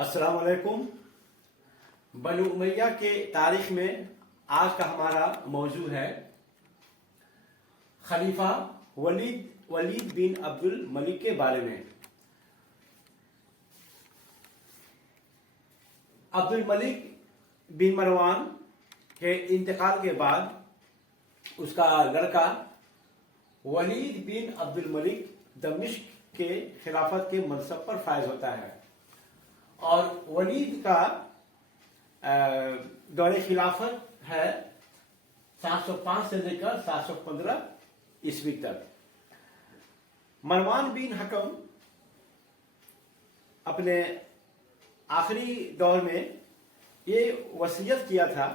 السلام علیکم۔ بنو امیہ کے تاریخ میں آج کا ہمارا موضوع ہے خلیفہ ولید بن عبد الملک کے بارے میں۔ عبد الملک بن مروان کے انتقال کے بعد اس کا لڑکا ولید بن عبد الملک دمشق کے خلافت کے منصب پر فائز ہوتا ہے، اور ولید کا دور خلافت ہے 705 سے لے کر 715 عیسوی تک۔ مروان بن حکم اپنے آخری دور میں یہ وصیت کیا تھا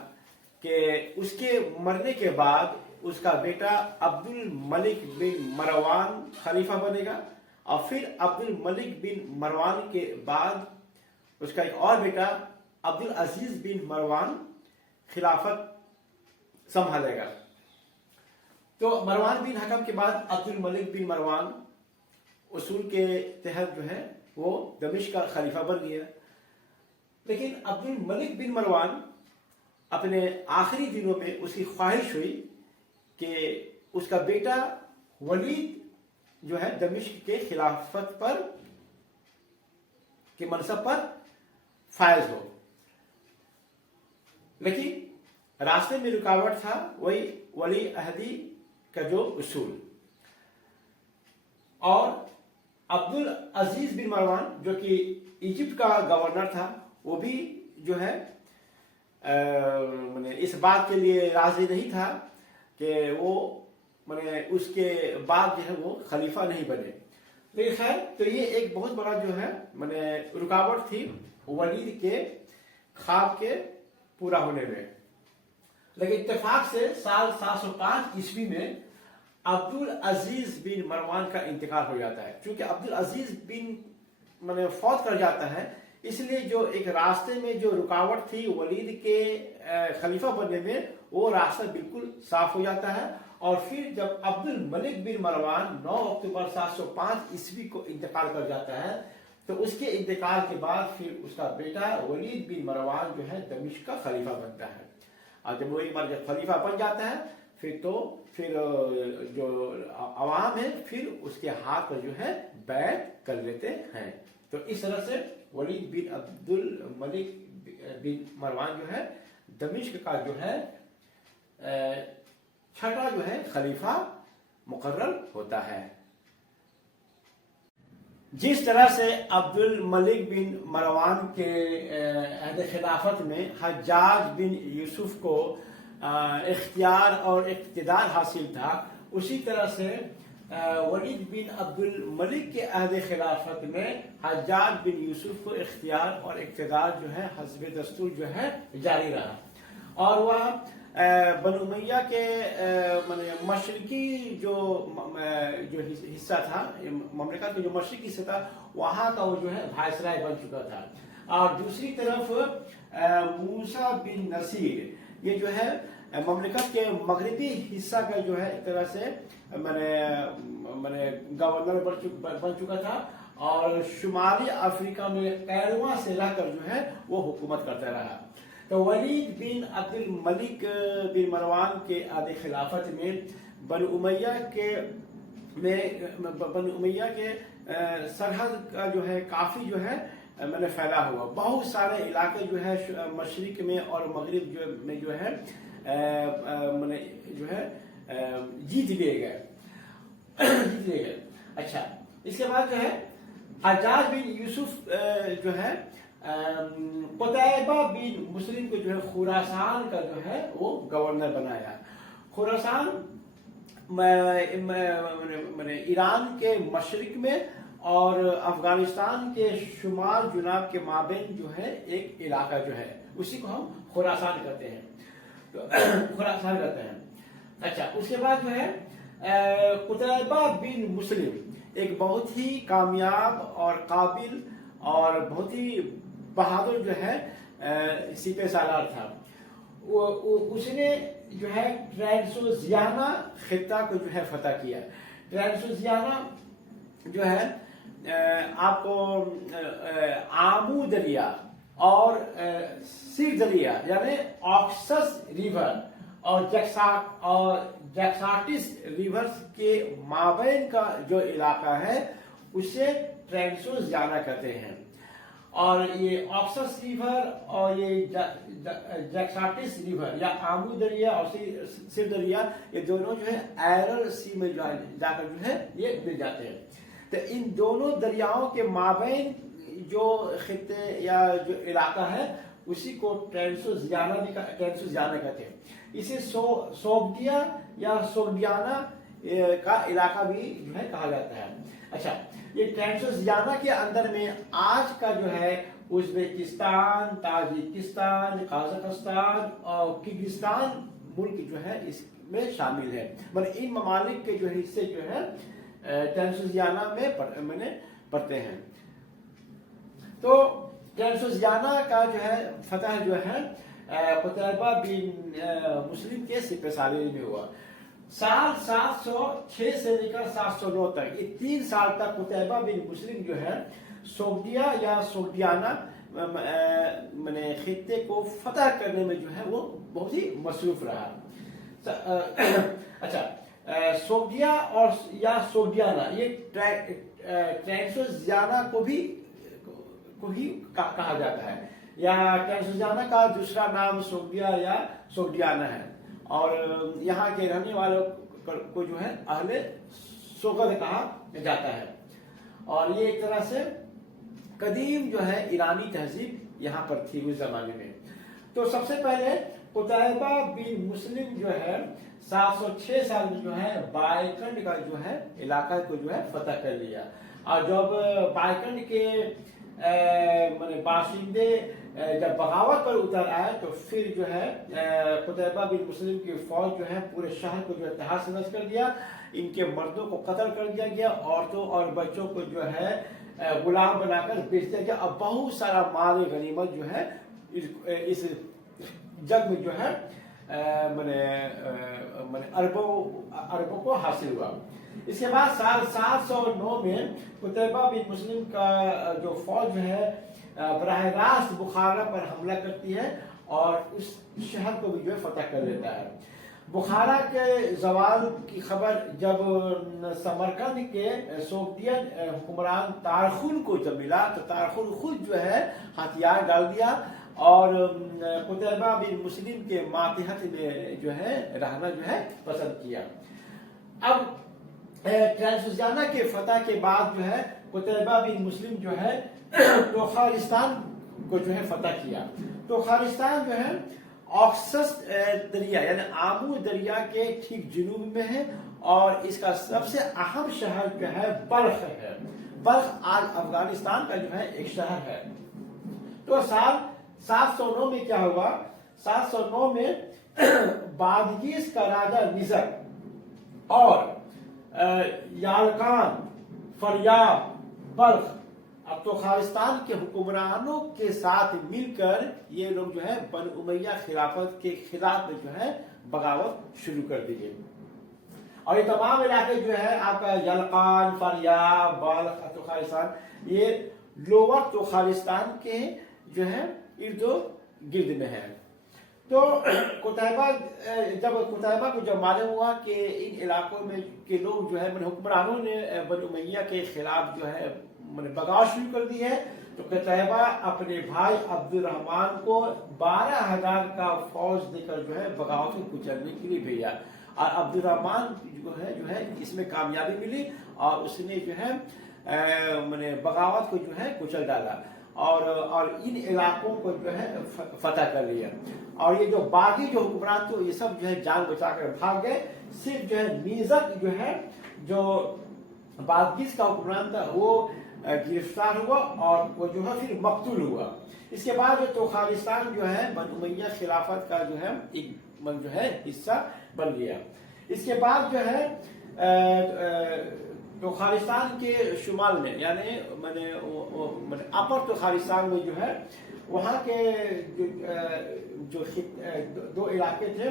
کہ اس کے مرنے کے بعد اس کا بیٹا عبد الملک بن مروان خلیفہ بنے گا، اور پھر عبد الملک بن مروان کے بعد اس کا ایک اور بیٹا عبد العزیز بن مروان خلافت سنبھالے گا۔ تو مروان بن حکم کے بعد عبد الملک بن مروان اصول کے تحت جو ہے وہ دمشق کا خلیفہ بن گیا، لیکن عبد الملک بن مروان اپنے آخری دنوں میں اس کی خواہش ہوئی کہ اس کا بیٹا ولید جو ہے دمشق کے خلافت پر کے منصب پر فائز ہو، لیکن راستے میں رکاوٹ تھا وہی ولی عہدی کا جو اصول۔ اور عبد العزیز بن مروان جو کہ ایجپٹ کا گورنر تھا، وہ بھی جو ہے اس بات کے لیے راضی نہیں تھا کہ وہ اس کے بعد جو ہے وہ خلیفہ نہیں بنے۔ لیکن خیر، تو یہ ایک بہت بڑا جو ہے رکاوٹ تھی ولید کے خواب کے پورا ہونے میں۔ لیکن اتفاق سے سال 705 عیسوی میں عبد العزیز بن مروان کا انتقال ہو جاتا ہے۔ چونکہ عبد العزیز بن فوت کر جاتا ہے، اس لیے جو ایک راستے میں جو رکاوٹ تھی ولید کے خلیفہ بننے میں، وہ راستہ بالکل صاف ہو جاتا ہے۔ اور پھر جب عبد الملک بن مروان 9 اکتوبر 705 عیسوی کو انتقال کر جاتا ہے، تو اس کے انتقال کے بعد پھر اس کا بیٹا ولید بن مروان جو ہے دمشق کا خلیفہ بنتا ہے۔ اور جب وہ ایک بار جب خلیفہ بن جاتا ہے، پھر جو عوام ہے پھر اس کے ہاتھ پر جو ہے بیعت کر لیتے ہیں۔ تو اس طرح سے ولید بن عبد الملک بن مروان جو ہے دمشق کا جو ہے چھٹا جو ہے خلیفہ مقرر ہوتا ہے۔ جس طرح سے عبد الملک بن مروان کے عہد خلافت میں حجاج بن یوسف کو اختیار اور اقتدار حاصل تھا، اسی طرح سے ولید بن عبد الملک کے عہد خلافت میں حجاج بن یوسف کو اختیار اور اقتدار جو ہے حسب دستور جو ہے جاری رہا۔ اور وہ بنو امیہ کے مشرقی جو حصہ تھا، مملکت کا جو مشرقی حصہ تھا، وہاں کا وہ جو ہے وائسرائے بن چکا تھا۔ اور دوسری طرف موسیٰ بن نصیر یہ جو ہے مملکت کے مغربی حصہ کا جو ہے ایک طرح سے گورنر بن چکا تھا، اور شمالی افریقہ میں کیرواں سے رہ کر جو ہے وہ حکومت کرتا رہا۔ تو ولید بن عبد الملک بن مروان کے عہد خلافت میں بنو امیہ کے سرحد کا جو ہے کافی جو ہے پھیلا ہوا، بہت سارے علاقے جو ہے مشرق میں اور مغرب میں جو ہے جیت لیے گئے۔ اچھا، اس کے بعد جو ہے حجاج بن یوسف جو ہے قتیبہ بن مسلم کو جو ہے خراسان کا جو ہے وہ گورنر بنایا۔ خراسان ایران کے مشرق میں اور افغانستان کے شمال جنوب کے مابین جو ہے ایک علاقہ جو ہے، اسی کو ہم خراسان کہتے ہیں۔ اچھا، اس کے بعد جو ہے قتیبہ بن مسلم ایک بہت ہی کامیاب اور قابل اور بہت ہی بہادر جو ہے سپہ سالار تھا۔ اس نے جو ہے ٹرانسوزیانا خطہ کو جو ہے فتح کیا۔ ٹرانسوزیانا جو ہے آپ کو آمو دریا اور سیر دریا یعنی آکسس ریور اور جیکساٹس ریورز کے مابین کا جو علاقہ ہے اسے ٹرانسوزیانا کہتے ہیں. اور یہ آکسس ریور اور یہ جیکساٹس ریور یا آمو دریا اور سیر دریا یہ دونوں جو ہے ایرل سی میں جا کر جو ہے یہ مل جاتے ہیں. تو ان دونوں دریاؤں کے مابین جو خطے یا جو علاقہ ہے اسی کو ٹرانسوزیانا کہتے ہیں. اسے سوگڈیا یا سوگڈیانا کا علاقہ بھی جو ہے کہا جاتا ہے. اچھا، یہ ٹرانسوزیانا کے اندر میں آج کا جو ہے ازبکستان، تاجکستان، قازقستان اور کرغزستان ملک جو ہے اس میں شامل ہے. مطلب ان ممالک کے جو حصے جو ہے ٹرانسوزیانا میں پڑتے ہیں. تو ٹرانسوزیانا کا جو ہے فتح جو ہے قتیبہ بن مسلم کے سپہ سالاری میں ہوا. سال 706 سے لے کر 709 تک یہ 3 سال تک قتیبہ بن مسلم جو ہے سوگڈیا یا سوگڈیانا خطے کو فتح کرنے میں جو ہے وہ بہت ہی مصروف رہا. اچھا، سوگڈیا اور یا سوگڈیانا یہ ٹرانسوزیانا کو ہی کہا جاتا ہے، یا ٹرانسوزیانا کا دوسرا نام سوگڈیا یا سوگڈیانا ہے. اور یہاں کے رہنے والوں کو جو ہے اہل سوگد کہا جاتا ہے. اور یہ ایک طرح سے قدیم جو ہے ایرانی تہذیب یہاں پر تھی اس زمانے میں. تو سب سے پہلے قتیبہ بن مسلم جو ہے 706 سال میں جو ہے بائکنڈ کا جو ہے علاقہ کو جو ہے فتح کر لیا. اور جب بائکنڈ کے باشندے جب بغاوت پر اتر آئے تو پھر جو ہے قتیبہ بن مسلم کی فوج جو ہے پورے شہر کو جو ہے تہس نہس کر دیا. ان کے مردوں کو قتل کر دیا گیا، عورتوں اور بچوں کو جو ہے غلام بنا کر بیچ دیا گیا. اور بہت سارا مال غنیمت جو ہے اس جنگ میں جو ہے اربوں کو حاصل ہوا. اس کے بعد سال 709 میں قتیبہ بن مسلم کا جو فوج ہے براہ راست بخارا پر حملہ کرتی ہے اور اس شہر کو بھی جو ہے فتح کر لیتا ہے. بخارا کے زوال کی خبر جب سمرقند کے سوگڈین حکمران تارخن کو جب ملا تو تارخن خود جو ہے ہتھیار ڈال دیا اور قتیبہ بن مسلم کے ماتحت میں جو ہے رہنا جو ہے پسند کیا. اب ٹرانسوزیانا کے فتح کے بعد جو ہے قتیبہ بن مسلم جو ہے توخارستان کو جو ہے فتح کیا. توخارستان جو ہے آکسس دریا یعنی آمو دریا کے ٹھیک جنوب میں ہے اور اس کا سب سے اہم شہر جو ہے بلخ ہے. بلخ آج افغانستان کا جو ہے ایک شہر ہے. تو سال 709 میں کیا ہوا؟ 709 میں بادغیس کا راجہ نزر اور یالکان، فریاب، بلخ اب توخارستان کے حکمرانوں کے ساتھ مل کر یہ لوگ جو ہے بنو امیہ خلافت کے خلاف میں جو ہے بغاوت شروع کر دی گئی. اور یہ تمام علاقے جو ہے آپ کا یلقان، فریاب، بلخ، توخارستان یہ لوور توخارستان کے جو ہے ارد و گرد میں ہے. تو جب قتیبہ کو جب معلوم ہوا کہ ان علاقوں میں کے لوگ جو ہے حکمرانوں نے بنو امیہ کے خلاف جو ہے بغاوت شروع کر دی ہے تو قتیبہ اپنے بھائی عبد الرحمن کو 12,000 کا فوج دے کر جو ہے بغاوت کو کچلنے کے لیے بھیجا. اور عبد الرحمن جو ہے اس میں کامیابی ملی اور اس نے جو ہے بغاوت کو جو ہے کچل ڈالا اور ان علاقوں کو جو ہے فتح کر لیا. اور یہ جو باقی جو حکمران تھے یہ سب جو ہے جان بچا کر بھاگ گئے. صرف جو ہے میزک جو ہے جو بادغیس کا حکمران تھا وہ گرفتار ہوا اور وہ جو ہے پھر مقتول ہوا. اس کے بعد جو توخارستان جو ہے بنو امیہ خلافت کا جو ہے ایک جو ہے حصہ بن گیا. اس کے بعد جو ہے توخارستان کے شمال میں یعنی اپر توخارستان میں جو ہے وہاں کے جو 2 علاقے تھے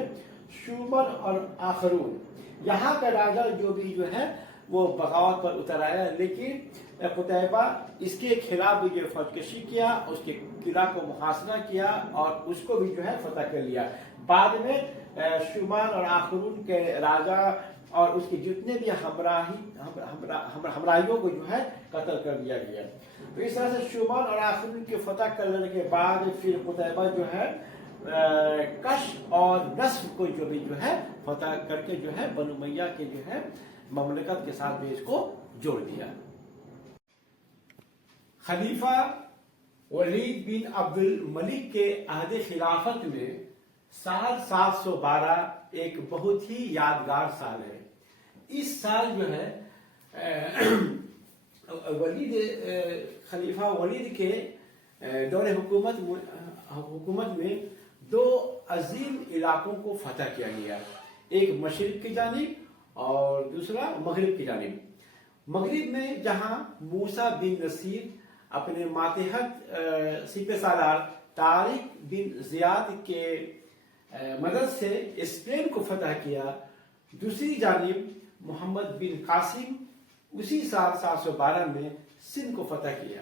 شومن اور آخرون. یہاں کا راجہ جو بھی جو ہے वो बगावत पर उतर आया, लेकिन कुतैबा इसके खिलाफ भी जो फौजकशी किया, उसके किला को मुहासरा किया और उसको भी जो है फतह कर लिया। बाद में शुमान और आखरून के राजा और उसके जितने भी हमराहियों को जो है कत्ल कर दिया गया। तो इस तरह से शुमान और आखरून के फतह कर लेने के बाद फिर कुतैबा जो है कश और नस्ब को जो भी जो है फतह करके जो है बनु उमय्या के जो है ममलकत के साथ भी इसको जोड़ दिया। खलीफा वलीद बिन अब्दुल मलिक के अहद खिलाफत में साल 712 एक बहुत ही यादगार साल है। इस साल जो है खलीफा वलीद के दौरे हुकूमत में दो अजीम इलाकों को फतह किया गया, एक मशरिक की जानिब और दूसरा मगरिब की जानिब। मगरिब में जहां मूसा बिन नसीर अपने मातहत सिपह सालार तारिक बिन जियाद के मदद से स्पेन को फतह किया, दूसरी जानिब मोहम्मद बिन कासिम उसी साल 712 में सिंध को फतह किया।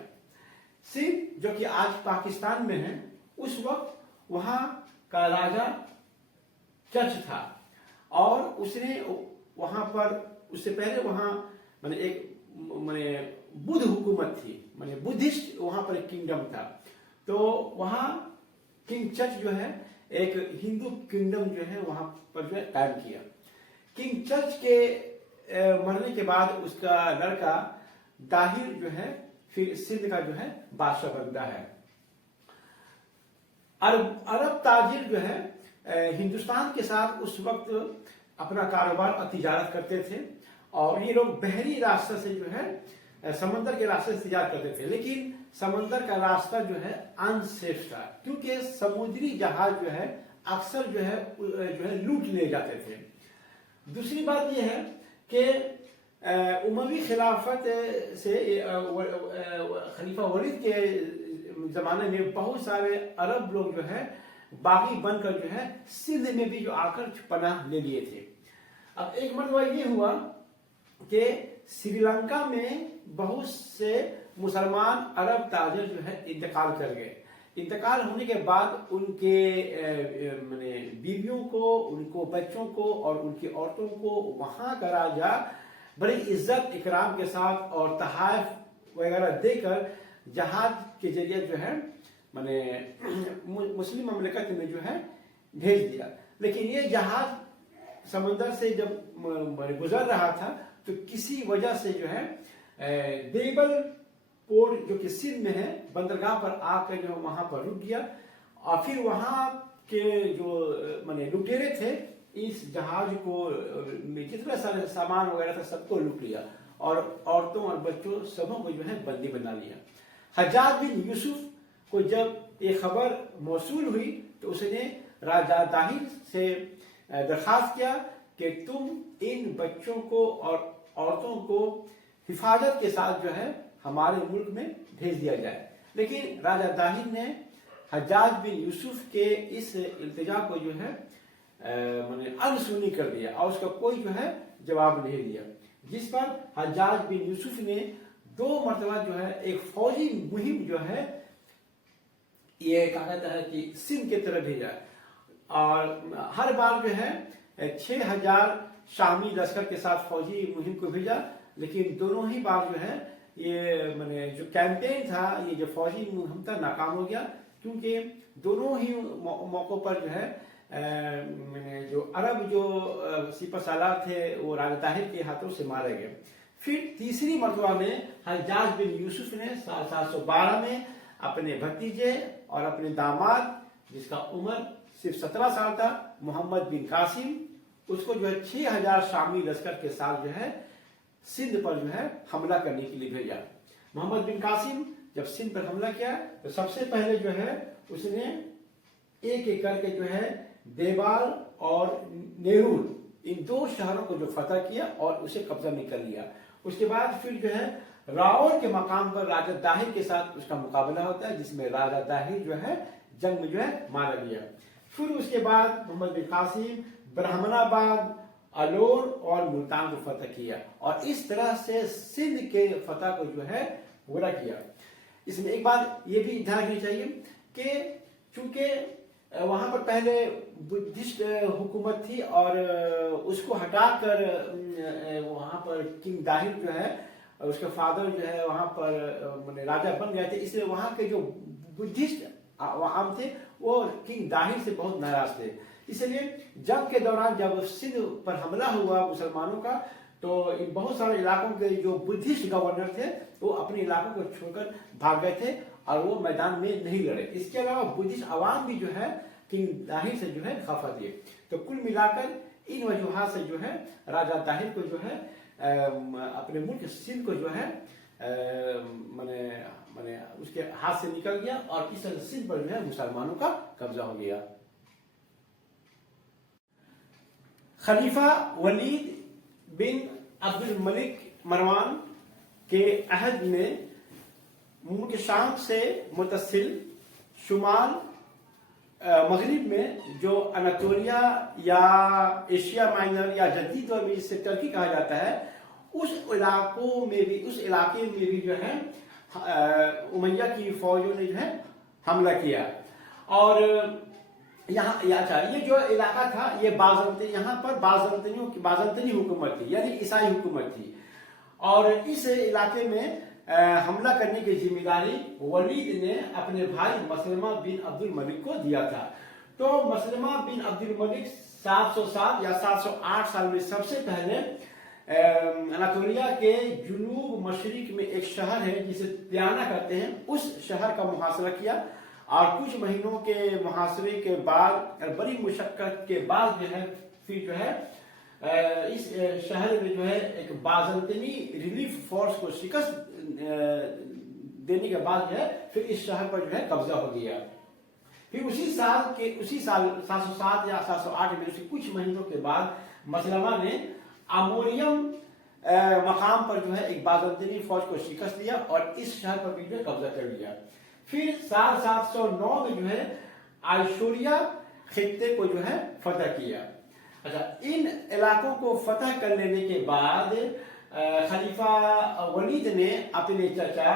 सिंध जो कि आज पाकिस्तान में है, उस वक्त वहां का राजा चच था और उसने वहां पर उससे पहले वहां माने एक बुद्ध हुकूमत थी, माने बुद्धिस्ट वहां पर एक किंगडम था। तो वहां किंग चच जो है एक हिंदू किंगडम जो है वहां पर जो है कायम किया। किंग चच के मरने के बाद उसका लड़का दाहिर जो है फिर सिंध का जो है बादशाह बनता है। अरब ताजिर जो है हिंदुस्तान के साथ उस वक्त अपना कारोबार और तिजारत करते थे और ये लोग बहरी रास्ते से जो है समंदर के रास्ते से तिजारत करते थे, लेकिन समंदर का रास्ता जो है अनसेफ था क्योंकि समुद्री जहाज जो है अक्सर जो है लूट ले जाते थे। दूसरी बात यह है कि उमवी खिलाफत से खलीफा वलीद के जमाने में बहुत सारे अरब लोग जो है बागी बनकर जो है सिंध में भी जो आकर पनाह ले लिए थे। अब एक मरतबा ये हुआ कि श्रीलंका में बहुत से मुसलमान अरब ताजिर जो है इंतकाल कर गए। इंतकाल होने के बाद उनके बीवियों को, उनको बच्चों को और उनकी औरतों को वहां का राजा बड़ी इज्जत इकराम के साथ और तहाफ वगैरह देकर जहाज के जरिए जो है मुस्लिम ममलकत में जो है भेज दिया। लेकिन ये जहाज समंदर से जब गुजर रहा था तो किसी वजह से जो है देवल पोर्ट जो कि सिंध में है बंदरगाह पर आकर जो वहां पर रुक गया और फिर वहां के जो लुटेरे थे इस जहाज को जितना सारे सामान वगैरह था सबको लूट लिया और औरतों और बच्चों सबों को जो है बंदी बना लिया। हज्जाज बिन यूसुफ को जब ये खबर मौसूल हुई तो उसने राजा दाहिर से दरखास्त किया कि तुम इन बच्चों को और औरतों को हिफाजत के साथ जो है हमारे मुल्क में भेज दिया जाए। लेकिन राजा दाहिर ने हज्जाज बिन यूसुफ के इस इल्तिजा को जो है अनसुनी कर दिया और उसका कोई जो है जवाब नहीं दिया, जिस पर हज्जाज बिन यूसुफ ने 2 मरतबा जो है एक फौजी मुहिम जो है ये कहा जाता है कि सिंध की तरफ भेजा और हर बार जो है 6000 शामी लश्कर के साथ फौजी मुहिम को भेजा। लेकिन दोनों ही बार जो है ये जो कैंपेन था, ये जो फौजी मुहिम था नाकाम हो गया क्योंकि दोनों ही मौकों पर जो है जो अरब जो सिपह सालार थे वो राजा ताहिर के हाथों से मारे गए। फिर तीसरी मरतबा में हज्जाज बिन यूसुफ ने 712 में अपने भतीजे और अपने दामाद जिसका उम्र सिर्फ 17 साल था मोहम्मद बिन कासिम उसको जो है 6000 शामी लश्कर के साथ जो है सिंध पर जो है हमला करने के लिए भेजा। मोहम्मद बिन कासिम जब सिंध पर हमला किया तो सबसे पहले जो है उसने एक एक करके जो है देवाल और नेरुल इन 2 शहरों को जो फतह किया और उसे कब्जा में कर लिया। उसके बाद फिर जो है रावल के मकाम पर राजा दाहिर के साथ उसका मुकाबला होता है जिसमें राजा दाहिर जो है जंग में जो है मारा गया। फिर उसके बाद मोहम्मद बिन कासिम ब्राह्मणाबाद अलौर और मुल्तान को फतह किया और इस तरह से सिंध के फतह को जो है पूरा किया। इसमें एक बात ये भी ध्यान रखनी चाहिए कि चूंकि वहां पर पहले बुद्धिस्ट हुकूमत थी और उसको हटाकर वहां पर किंग दाहिर जो है उसके फादर जो है वहां पर माने राजा बन गए थे, इसलिए वहां के जो बुद्धिस्ट आम थे वो किंग दाहिर से बहुत नाराज थे। इसलिए जंग के दौरान जब सिंध पर हमला हुआ मुसलमानों का तो बहुत सारे इलाकों के जो बुद्धिस्ट गवर्नर थे वो अपने इलाकों को छोड़कर भाग गए थे और वो मैदान में नहीं लड़े। इसके अलावा बुद्धिस्ट अवाम भी जो है किंग दाहिर से जो है खफा दिए। तो कुल मिलाकर इन वजूहात से जो है राजा दाहिर को जो है अपने मुल्क सिंध को जो है माने माने उसके हाथ से निकल गया और इस सिंध पर जो है मुसलमानों का कब्जा हो गया। खलीफा वलीद बिन अब्दुल मलिक मरवान के अहद में मुल्क शाम से मुतसिल शुमाल मगरिब में जो अनातोलिया या एशिया माइनर या जदीद दौर में जिसे टर्की कहा जाता है उस इलाके में भी जो है उमैया की फौजों ने जो है हमला किया। और ये जो इलाका था ये यहाँ पर बाजंतनी हुकूमत थी यानी ईसाई हुकूमत थी और इस इलाके में हमला करने की जिम्मेदारी वलीद ने अपने भाई मसलमा बिन अब्दुल मलिक को दिया था। तो मसलमा बिन अब्दुल मलिक 707 या 708 साल में सबसे पहले अनातोलिया के जुनूब मशरिक में एक शहर है जिसे त्याना कहते हैं, उस शहर का मुहासरा किया और कुछ महीनों के मुहासरे के बाद बड़ी मुशक्कत के बाद जो है फिर जो है इस शहर में जो है एक बाजंतनी रिलीफ फोर्स को शिकस्त देने के बाद जो है फिर इस शहर पर जो है कब्जा हो गया। फिर उसी साल 707 या 708 में उसी कुछ महीनों के बाद मसलमा ने अमोरियम मकाम पर जो है एक बाजंतनी फौज को शिकस्त दिया और इस शहर पर भी जो है कब्जा कर लिया। फिर साल 709 में जो है आइशोरिया खित्ते को जो है फतह किया। अच्छा, इन इलाकों को फतह कर लेने के बाद खलीफा वलीद ने अपने चाचा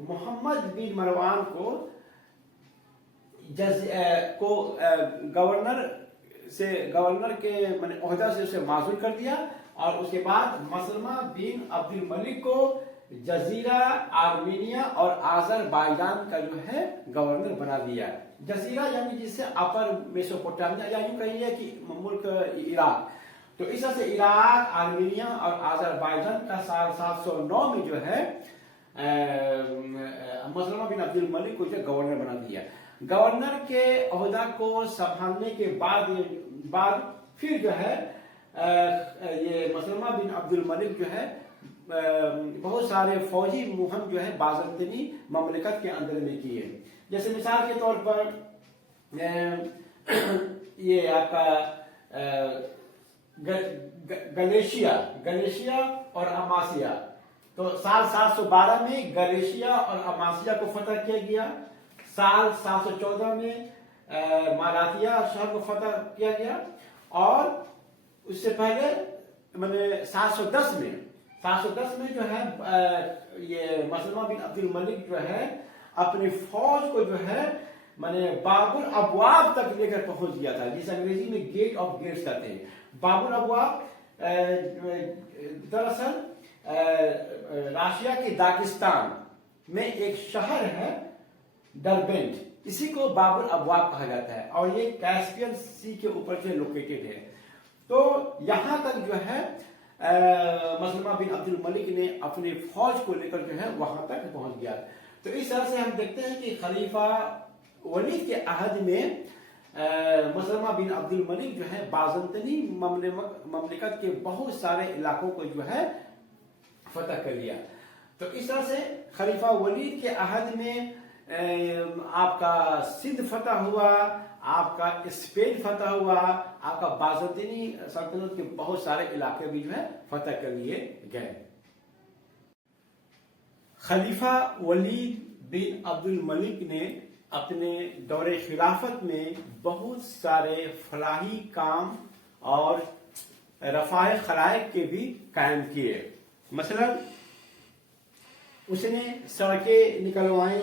मोहम्मद बिन मरवान को गवर्नर के माने ओहदा से उसे माजूल कर दिया और उसके बाद मसलमा बिन अब्दुल मलिक को जजीरा आर्मेनिया और आजरबाईजान का जो है गवर्नर बना दिया। जजीरा यानी जिससे अपर मेसोपोटामिया या यूं कहिए कि मुल्क इराक, तो इस तरह से इराक, आर्मेनिया और आजरबाईजान का साल 709 में जो है मसलमा बिन अब्दुल मलिक को जो गवर्नर बना दिया। गवर्नर के ओहदा को संभालने के बाद फिर जो है ये मसलमा बिन अब्दुल मलिक जो है बहुत सारे फौजी मुहिम जो है बाजंतनी ममलिकत के अंदर में किए। जैसे मिसाल के तौर पर ये आपका गलेशिया और अमासिया, तो साल 712 में गलेशिया और अमासिया को फतह किया गया। साल 714 में मालातिया शहर को फतह किया गया और उससे पहले मैंने 710 में जो है ये मसलमा बिन अब्दुल मलिक जो है अपनी फौज को जो है माने बाबुल अबवाब तक लेकर पहुंच गया था, जिसे अंग्रेजी में गेट ऑफ गेट्स कहते हैं। बाबुल अबवाब दरअसल रशिया के दागिस्तान में एक शहर है डरबेंट, इसी को बाबुल अबवाब कहा जाता है और ये कैस्पियन सी के ऊपर से लोकेटेड है। तो यहां तक जो है मसलमा बिन अब्दुल मलिक ने अपनी फौज को लेकर जो है वहां तक पहुंच गया। तो इस तरह से हम देखते हैं कि खलीफा वलीद के अहद में मसलमा बिन अब्दुल मलिक जो है बाजंतनी ममलिकत के बहुत सारे इलाकों को जो है फतह कर लिया। तो इस तरह से खलीफा वलीद के अहद में आपका सिंध फतह हुआ, आपका स्पेन फतह हुआ, आपका बाजंतनी सल्तनत के बहुत सारे इलाके भी जो है फतह कर लिए गए। खलीफा वलीद बिन अब्दुल मलिक ने अपने दौरे खिलाफत में बहुत सारे फलाही काम और रफ़ाए खलाइक के भी कायम किए। मसलन उसने सड़कें निकलवाई,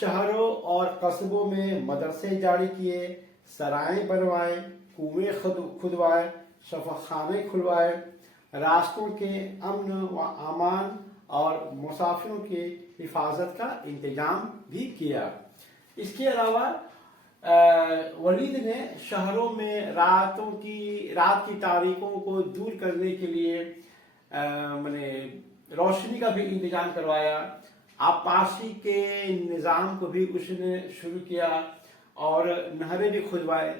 शहरों और कस्बों में मदरसे जारी किए, सराय बनवाए, कुएं खुदवाए, शफाखाने खुलवाए, रास्तों के अमन व अमान और मुसाफिरों की हिफाजत का इंतजाम भी किया। इसके अलावा वलीद ने शहरों में रात की तारीकों को दूर करने के लिए मैंने रोशनी का भी इंतजाम करवाया। आबपाशी के निज़ाम को भी उसने शुरू किया और नहरें भी खुदवाए,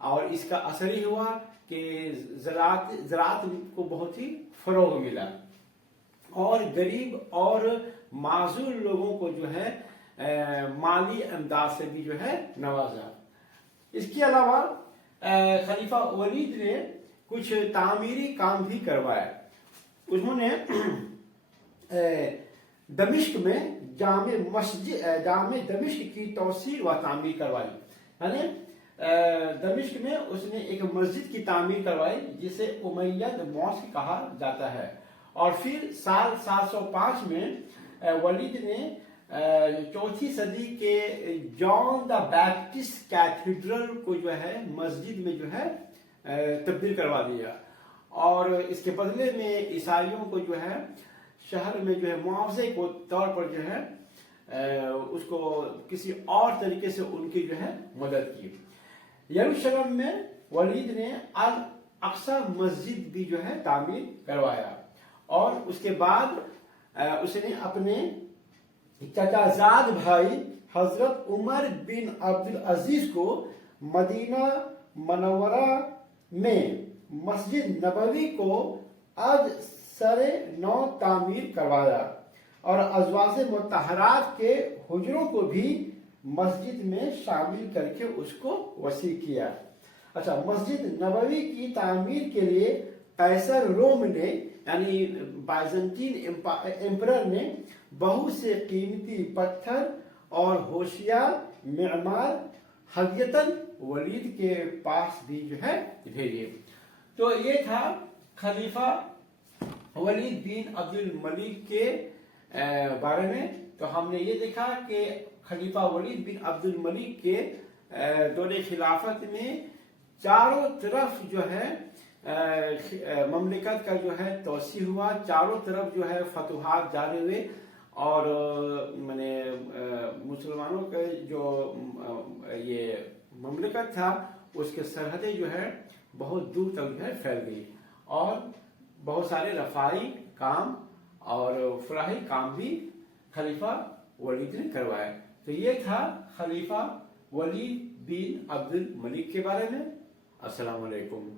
और इसका असर ही हुआ कि ज़राअत को बहुत ही फ़रोग़ मिला और गरीब और माज़ूर लोगों को जो है माली इमदाद से भी जो है नवाजा। इसके अलावा खलीफा वलीद ने कुछ तामीरी काम भी करवाए। उन्होंने दमिश्क में जामे दमिश्क की तौसीर व तामीर करवाई, यानी दमिश्क में उसने एक मस्जिद की तामीर करवाई जिसे उमैयद मॉस्क कहा जाता है। और फिर साल 705 में वलीद ने चौथी सदी के जॉन द बैप्टिस्ट कैथेड्रल को जो है मस्जिद में जो है तब्दील करवा दिया, और इसके बदले में ईसाइयों को जो है शहर में जो है मुआवजे को तौर पर जो है उसको किसी और तरीके से उनकी जो है मदद की। यरूशलेम में वलीद ने अल अक्सा मस्जिद भी जो है तामीर करवाया, और उसके बाद उसने अपने चचाजाद भाई हजरत उमर बिन अब्दुल अजीज को मदीना मनव्वरा में मस्जिद नबवी को आज सरे नौ तामीर करवाया, और अज़वाज मुतहरात के हुजरों को भी मस्जिद में शामिल करके उसको वसी किया। अच्छा, मस्जिद नबवी की तामीर के लिए कैसर रोम ने यानी बाइजेंटीन एम्परर ने बहुत से कीमती पत्थर और होशियार मेमार हदियतन वलीद के पास भी जो है भेजे। तो ये था खलीफा वलीद बिन अब्दुल मलिक के बारे में। तो हमने ये देखा कि खलीफा वलीद बिन अब्दुल मलिक के दौरे खिलाफत में चारों तरफ जो है ममलिकत का जो है तोसी हुआ, चारों तरफ जो है फतुहात जारी हुए, और मैंने मुसलमानों के जो ये ममलिकत था उसके सरहदें जो है बहुत दूर तक जो है फैल गई, और बहुत सारे रफाई काम और फलाही काम भी खलीफा वलीद ने करवाए। तो ये था खलीफा वलीद बिन अब्दुल मलिक के बारे में। अस्सलाम वालेकुम।